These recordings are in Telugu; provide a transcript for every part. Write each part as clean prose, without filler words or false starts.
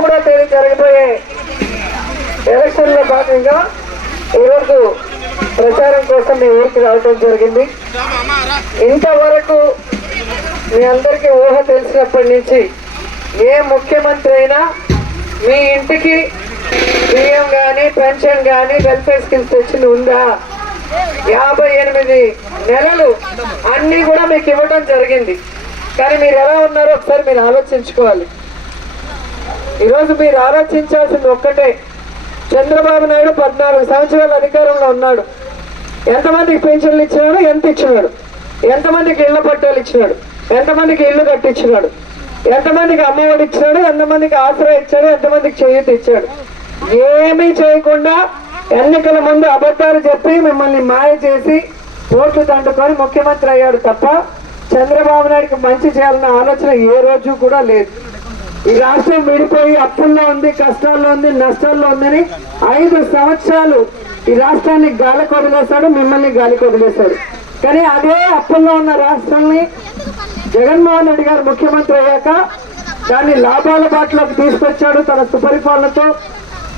3వ తేదీ జరగబోయే ఎలక్షన్లో భాగంగా ఈరోజు ప్రచారం కోసం మీ ఊరికి రావడం జరిగింది. ఇంతవరకు మీ అందరికీ ఊహ తెలిసినప్పటి నుంచి ఏ ముఖ్యమంత్రి అయినా మీ ఇంటికి బియ్యం కానీ పెన్షన్ కానీ వెల్ఫేర్ స్కీమ్స్ తెచ్చింది ఉందా? 58 నెలలు అన్నీ కూడా మీకు ఇవ్వడం జరిగింది. కానీ మీరు ఎలా ఉన్నారో ఒకసారి మీరు ఆలోచించుకోవాలి. ఈరోజు మీరు ఆలోచించాల్సింది ఒక్కటే, చంద్రబాబు నాయుడు 14 సంవత్సరాల అధికారంలో ఉన్నాడు. ఎంతమందికి పెన్షన్లు ఇచ్చినాడు, ఎంత ఇచ్చినాడు, ఎంతమందికి ఇళ్ల పట్టాలు ఇచ్చినాడు, ఎంతమందికి ఇల్లు కట్టించినాడు, ఎంతమందికి అమ్మఒడి ఇచ్చినాడు, ఎంతమందికి ఆసరా ఇచ్చాడు, ఎంతమందికి చేయూత ఇచ్చాడు. ఏమీ చేయకుండా ఎన్నికల ముందు అబద్ధాలు చెప్పి మిమ్మల్ని మాయ చేసి ఓట్లు దండుకొని ముఖ్యమంత్రి అయ్యాడు తప్ప చంద్రబాబు నాయుడికి మంచి చేయాలన్న ఆలోచన ఏ రోజు కూడా లేదు. ఈ రాష్ట్రం విడిపోయి అప్పుల్లో ఉంది, కష్టాల్లో ఉంది, నష్టాల్లో ఉందని 5 సంవత్సరాలు ఈ రాష్ట్రాన్ని గాలికి వదిలేశాడు, మిమ్మల్ని గాలికి వదిలేశాడు. కానీ అదే అప్పుల్లో ఉన్న రాష్ట్రాన్ని జగన్మోహన్ రెడ్డి గారు ముఖ్యమంత్రి అయ్యాక దాన్ని లాభాల బాటలోకి తీసుకొచ్చాడు తన సుపరిపాలనతో.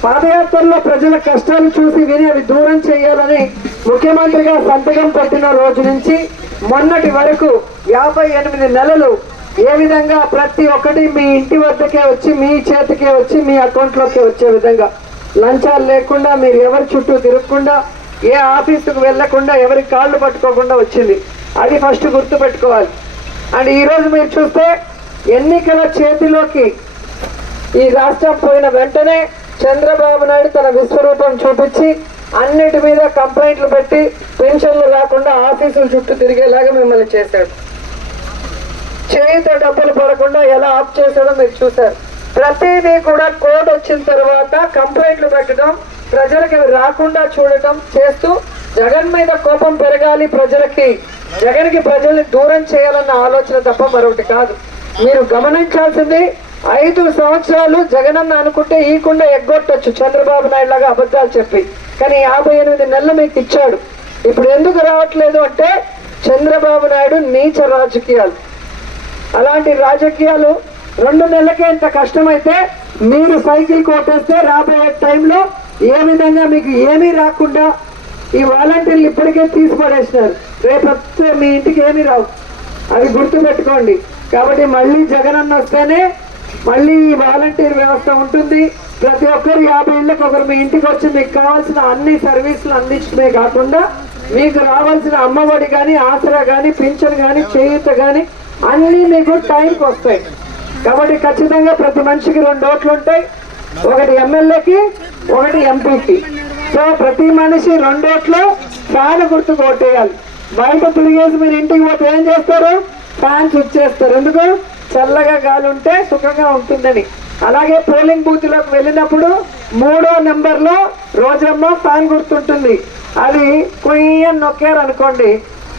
పాదయాత్రలో ప్రజల కష్టాలు చూసి విని అవి దూరం చేయాలని ముఖ్యమంత్రిగా సంతకం పెట్టిన రోజు నుంచి మొన్నటి వరకు 58 నెలలు ఏ విధంగా ప్రతి ఒక్కటి మీ ఇంటి వద్దకే వచ్చి, మీ చేతికే వచ్చి, మీ అకౌంట్లోకి వచ్చే విధంగా లంచాలు లేకుండా, మీరు ఎవరి చుట్టూ తిరగకుండా, ఏ ఆఫీసుకు వెళ్లకుండా, ఎవరి కాళ్ళు పట్టుకోకుండా వచ్చింది. అది ఫస్ట్ గుర్తు పెట్టుకోవాలి. అండ్ ఈరోజు మీరు చూస్తే ఎన్నికల చేతిలోకి ఈ రాష్ట్రం పోయిన వెంటనే చంద్రబాబు నాయుడు తన విశ్వరూపం చూపించి అన్నిటి మీద కంప్లైంట్లు పెట్టి పెన్షన్లు రాకుండా ఆఫీసుల చుట్టూ తిరిగేలాగా మిమ్మల్ని చేశాడు. చేయితో డబ్బులు పడకుండా ఎలా ఆఫ్ చేశాడో మీరు చూశారు. ప్రతిదీ కూడా కోడ్ వచ్చిన తర్వాత కంప్లైంట్లు పెట్టడం, ప్రజలకి రాకుండా చూడటం చేస్తూ జగన్ మీద కోపం పెరగాలి ప్రజలకి, జగన్కి ప్రజల్ని దూరం చేయాలన్న ఆలోచన తప్ప మరొకటి కాదు. మీరు గమనించాల్సింది 5 సంవత్సరాలు జగనన్న అనుకుంటే ఈకుండా ఎగ్గొట్టచ్చు చంద్రబాబు నాయుడు లాగా అబద్ధాలు చెప్పి. కానీ 58 నెలలు మీకు ఇచ్చాడు. ఇప్పుడు ఎందుకు రావట్లేదు అంటే చంద్రబాబు నాయుడు నీచ రాజకీయాలు. అలాంటి రాజకీయాలు 2 నెలలకే ఇంత కష్టమైతే మీరు సైకిల్ కొట్టేస్తే రాబోయే టైంలో ఏ విధంగా మీకు ఏమీ రాకుండా ఈ వాలంటీర్లు ఇప్పటికే తీసి పడేసినారు. రేపు మీ ఇంటికి ఏమీ రావు, అది గుర్తు పెట్టుకోండి. కాబట్టి మళ్ళీ జగనన్న వస్తేనే మళ్ళీ ఈ వాలంటీర్ వ్యవస్థ ఉంటుంది. ప్రతి ఒక్కరు 50 ఇళ్ళకి ఒకరు మీ ఇంటికి వచ్చి మీకు కావాల్సిన అన్ని సర్వీసులు అందించడమే కాకుండా మీకు రావాల్సిన అమ్మఒడి కానీ, ఆసరా కానీ, పింఛన్ కానీ, చేయూత కానీ అన్నీ మీకు టైంకి వస్తాయి. కాబట్టి ఖచ్చితంగా ప్రతి మనిషికి 2 ఓట్లు ఉంటాయి, ఒకటి ఎమ్మెల్యేకి, ఒకటి ఎంపీకి. సో ప్రతి మనిషి 2 ఓట్లు ఫ్యాన్ గుర్తుకు ఓటేయాలి. బయట తిరిగేసి మీరు ఇంటికి పోతే ఏం చేస్తారు? ఫ్యాన్ స్విచ్ చేస్తారు. ఎందుకు? చల్లగా గాలి ఉంటే సుఖంగా ఉంటుందని. అలాగే పోలింగ్ బూత్ లోకి వెళ్ళినప్పుడు 3వ నెంబర్లో రోజమ్మ ఫ్యాన్ గుర్తుంటుంది. అది కొయ్యని నొక్కారు అనుకోండి,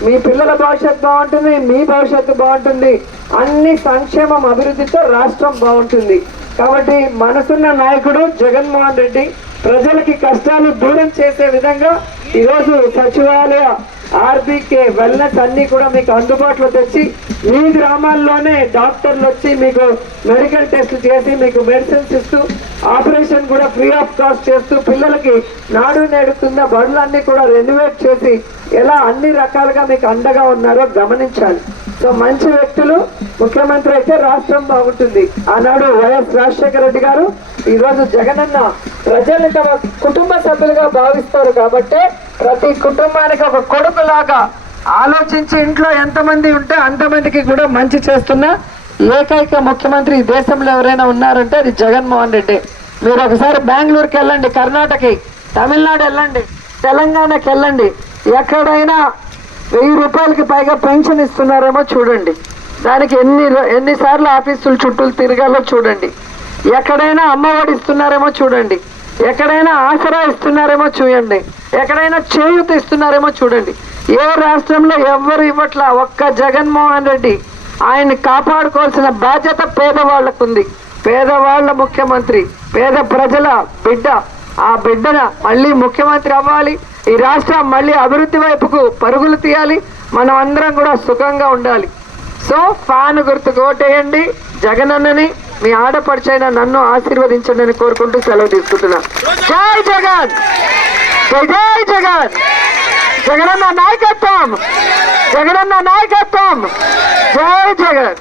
మీ పిల్లల భవిష్యత్తు బాగుంటుంది, మీ భవిష్యత్తు బాగుంటుంది, అన్ని సంక్షేమం అభివృద్ధితో రాష్ట్రం బాగుంటుంది. కాబట్టి మనసున్న నాయకుడు జగన్మోహన్ రెడ్డి ప్రజలకి కష్టాలు దూరం చేసే విధంగా ఈరోజు సచివాలయ, ఆర్బీకే, వెల్నెస్ అన్ని కూడా మీకు అందుబాటులో తెచ్చి మీ గ్రామాల్లోనే డాక్టర్లు వచ్చి మీకు మెడికల్ టెస్టులు చేసి మీకు మెడిసిన్స్ ఇస్తూ ఆపరేషన్ కూడా ఫ్రీ ఆఫ్ కాస్ట్ చేస్తూ పిల్లలకి నాడు నేడు కింద బడులన్నీ కూడా రెన్యువేట్ చేసి ఎలా అన్ని రకాలుగా మీకు అండగా ఉన్నారో గమనించాలి. సో మంచి వ్యక్తులు ముఖ్యమంత్రి అయితే రాష్ట్రం బాగుంటుంది. ఆనాడు వైఎస్ రాజశేఖర రెడ్డి గారు, ఈరోజు జగనన్న ప్రజల్ని తమ కుటుంబ సభ్యులుగా భావిస్తారు. కాబట్టి ప్రతి కుటుంబానికి ఒక కొడుకులాగా ఆలోచించి ఇంట్లో ఎంతమంది ఉంటే అంతమందికి కూడా మంచి చేస్తున్న ఏకైక ముఖ్యమంత్రి ఈ దేశంలో ఎవరైనా ఉన్నారంటే అది జగన్మోహన్ రెడ్డి. మీరు ఒకసారి బెంగళూరుకి వెళ్ళండి, కర్ణాటకకి, తమిళనాడు వెళ్ళండి, తెలంగాణకి వెళ్ళండి, ఎక్కడైనా 1000 రూపాయలకి పైగా పెన్షన్ ఇస్తున్నారేమో చూడండి. దానికి ఎన్నిసార్లు ఆఫీసులు చుట్టూ తిరగాలో చూడండి. ఎక్కడైనా అమ్మఒడి ఇస్తున్నారేమో చూడండి, ఎక్కడైనా ఆసరా ఇస్తున్నారేమో చూడండి, ఎక్కడైనా చేయూత ఇస్తున్నారేమో చూడండి. ఏ రాష్ట్రంలో ఎవ్వరు ఇవ్వట్లా, ఒక్క జగన్మోహన్ రెడ్డి. ఆయన్ని కాపాడుకోవాల్సిన బాధ్యత పేదవాళ్లకు ఉంది. పేదవాళ్ల ముఖ్యమంత్రి, పేద ప్రజల బిడ్డ. ఆ బిడ్డన మళ్ళీ ముఖ్యమంత్రి అవ్వాలి, ఈ రాష్ట్రం మళ్ళీ అభివృద్ధి వైపుకు పరుగులు తీయాలి, మనం అందరం కూడా సుఖంగా ఉండాలి. సో ఫ్యాన్ గుర్తుకు ఓటేయండి, జగనన్నని మీ ఆడపడుచైన నన్ను ఆశీర్వదించండి అని కోరుకుంటూ సెలవు తీసుకుంటున్నా. జై జగన్, జై జై జగన్, జగనన్న నాయకత్వం, జగనన్న నాయకత్వం, జై జగన్.